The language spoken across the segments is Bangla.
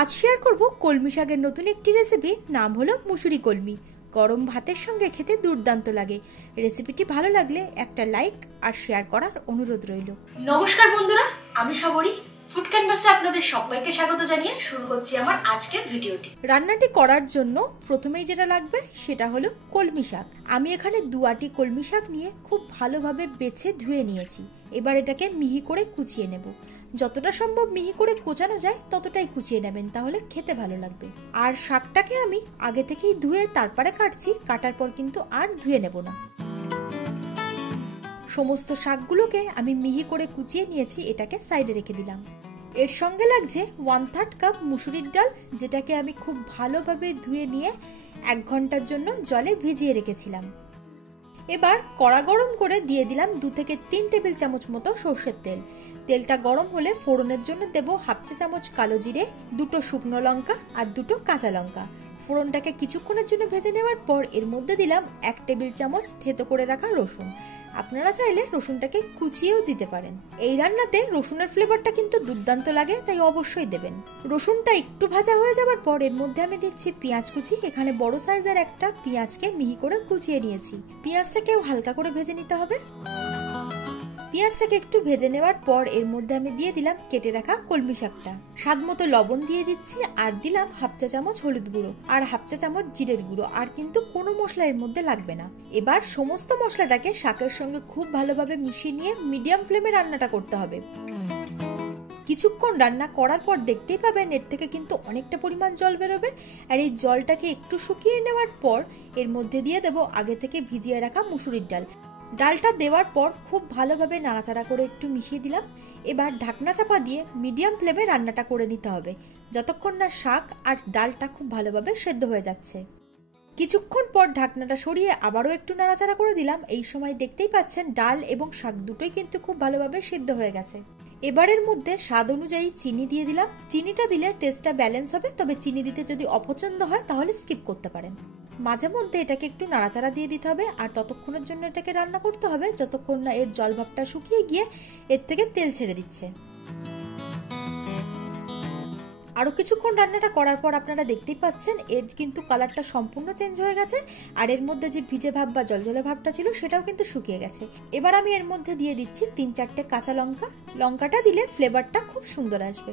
আজ শেয়ার করব কলমি শাকের নতুন একটি রেসিপি। নাম হলো মুসুরি কলমি। গরম ভাতের সঙ্গে খেতে দুর্দান্ত লাগে। রেসিপিটি ভালো লাগলে একটা লাইক আর শেয়ার করার অনুরোধ রইল। নমস্কার বন্ধুরা, আমি সাবরী। ফুড ক্যানভাসে আপনাদের সবাইকে স্বাগত জানিয়ে শুরু করছি আমার আজকের ভিডিওটি। রান্নাটি করার জন্য প্রথমেই যেটা লাগবে সেটা হলো কলমি শাক। আমি এখানে 2 আঁটি কলমি শাক নিয়ে খুব ভালোভাবে বেছে ধুয়ে নিয়েছি। এবার এটাকে মিহি করে কুচিয়ে নেব। যতটা সম্ভব মিহি করে কোচানো যায় ততটাই কুচিয়ে নেবেন, তাহলে খেতে ভালো লাগবে। আর শাকটাকে আমি আগে থেকেই ধুয়ে তারপরে কাটছি। কাটার পর কিন্তু আর ধুয়ে নেব না। সমস্ত শাকগুলোকে আমি মিহি করে কুচিয়ে নিয়েছি, এটাকে সাইডে রেখে দিলাম। এর সঙ্গে লাগছে 1/3 কাপ মুসুরির ডাল, যেটাকে আমি খুব ভালোভাবে ধুয়ে নিয়ে 1 ঘন্টার জন্য জলে ভিজিয়ে রেখেছিলাম। এবার কড়া গরম করে দিয়ে দিলাম 2 থেকে 3 টেবিল চামচ মতো সরষের তেল। তেলটা গরম হলে ফোড়নের জন্য দেব 1/2 চা চামচ কালো জিরে, 2টো শুকনো লঙ্কা আর 2টো কাঁচা লঙ্কা। ফোড়নটাকে কিছুক্ষণের জন্য ভেজে নেওয়ার পর এর মধ্যে দিলাম 1 টেবিল চামচ থেতো করে রাখা রসুন। আপনারা চাইলে রসুনটাকে কুচিয়েও দিতে পারেন। এই রান্নাতে রসুনের ফ্লেভারটা কিন্তু দুর্দান্ত লাগে, তাই অবশ্যই দেবেন। রসুনটা একটু ভাজা হয়ে যাওয়ার পর এর মধ্যে আমি দিচ্ছি পেঁয়াজ কুচি। এখানে বড় সাইজের একটা পেঁয়াজকে মিহি করে কুচিয়ে নিয়েছি। পেঁয়াজটাকেও হালকা করে ভেজে নিতে হবে। পেঁয়াজটাকে একটু ভেজে নেওয়ার পর এর মধ্যে আমি দিয়ে দিলাম কেটে রাখা কলমি শাকটা। স্বাদ মতো লবণ দিয়ে দিচ্ছি আর দিলাম 1/2 চা চামচ হলুদ গুঁড়ো আর 1/2 চা চামচ জিরের গুঁড়ো। আর কিন্তু কোনো মশলা এর মধ্যে লাগবে না। এবার সমস্ত মশলাটাকে শাকের সঙ্গে খুব ভালোভাবে মিশিয়ে নিয়ে মিডিয়াম ফ্লেমে রান্নাটা করতে হবে। কিছুক্ষণ রান্না করার পর দেখতেই পাবেন এর থেকে কিন্তু অনেকটা পরিমাণ জল বেরোবে। আর এই জলটাকে একটু শুকিয়ে নেওয়ার পর এর মধ্যে দিয়ে দেব আগে থেকে ভিজিয়ে রাখা মুসুরির ডাল। ডালটা দেওয়ার পর খুব ভালোভাবে নাড়াচাড়া করে একটু মিশিয়ে দিলাম। এবার ঢাকনা চাপা দিয়ে মিডিয়াম ফ্লেমে রান্নাটা করে নিতে হবে, যতক্ষণ না শাক আর ডালটা খুব ভালোভাবে সেদ্ধ হয়ে যাচ্ছে। কিছুক্ষণ পর ঢাকনাটা সরিয়ে আবারও একটু নাড়াচাড়া করে দিলাম। এই সময় দেখতেই পাচ্ছেন ডাল এবং শাক দুটোই কিন্তু খুব ভালোভাবে সেদ্ধ হয়ে গেছে। এবারের মধ্যে স্বাদ অনুযায়ী চিনি দিয়ে দিলাম। চিনিটা দিলে টেস্টটা ব্যালেন্স হবে, তবে চিনি দিতে যদি অপছন্দ হয় তাহলে স্কিপ করতে পারেন। মাঝে মধ্যে এটাকে একটু নাড়াচাড়া দিয়ে দিতে হবে আর ততক্ষণের জন্য এটাকে রান্না করতে হবে যতক্ষণ না এর জলভাবটা শুকিয়ে গিয়ে এর থেকে তেল ছেড়ে দিচ্ছে। আরো কিছুক্ষণ রান্নাটা করার পর আপনারা দেখতেই পাচ্ছেন এর কিন্তু কালারটা সম্পূর্ণ চেঞ্জ হয়ে গেছে। আর এর মধ্যে যে ভিজে ভাব বা জলজলে ভাবটা ছিল সেটাও কিন্তু শুকিয়ে গেছে। এবার আমি এর মধ্যে দিয়ে দিচ্ছি 3-4টে কাঁচা লঙ্কা। লঙ্কাটা দিলে ফ্লেভারটা খুব সুন্দর আসবে।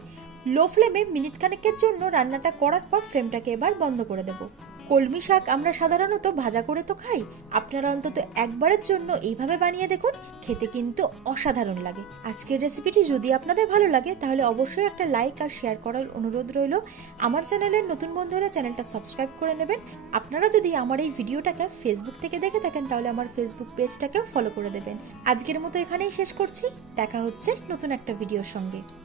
লো ফ্লেমে মিনিট খানেকের জন্য রান্নাটা করার পর ফ্লেমটাকে এবার বন্ধ করে দেব। কলমি শাক আমরা সাধারণত ভাজা করে তো খাই, আপনারা অন্তত একবারের জন্য এইভাবে বানিয়ে দেখুন, খেতে কিন্তু অসাধারণ লাগে। আজকের রেসিপিটি যদি আপনাদের ভালো লাগে তাহলে অবশ্যই একটা লাইক আর শেয়ার করার অনুরোধ রইল। আমার চ্যানেলের নতুন বন্ধুরা চ্যানেলটা সাবস্ক্রাইব করে নেবেন। আপনারা যদি আমার এই ভিডিওটাকে ফেসবুক থেকে দেখে থাকেন তাহলে আমার ফেসবুক পেজটাকেও ফলো করে দেবেন। আজকের মতো এখানেই শেষ করছি। দেখা হচ্ছে নতুন একটা ভিডিওর সঙ্গে।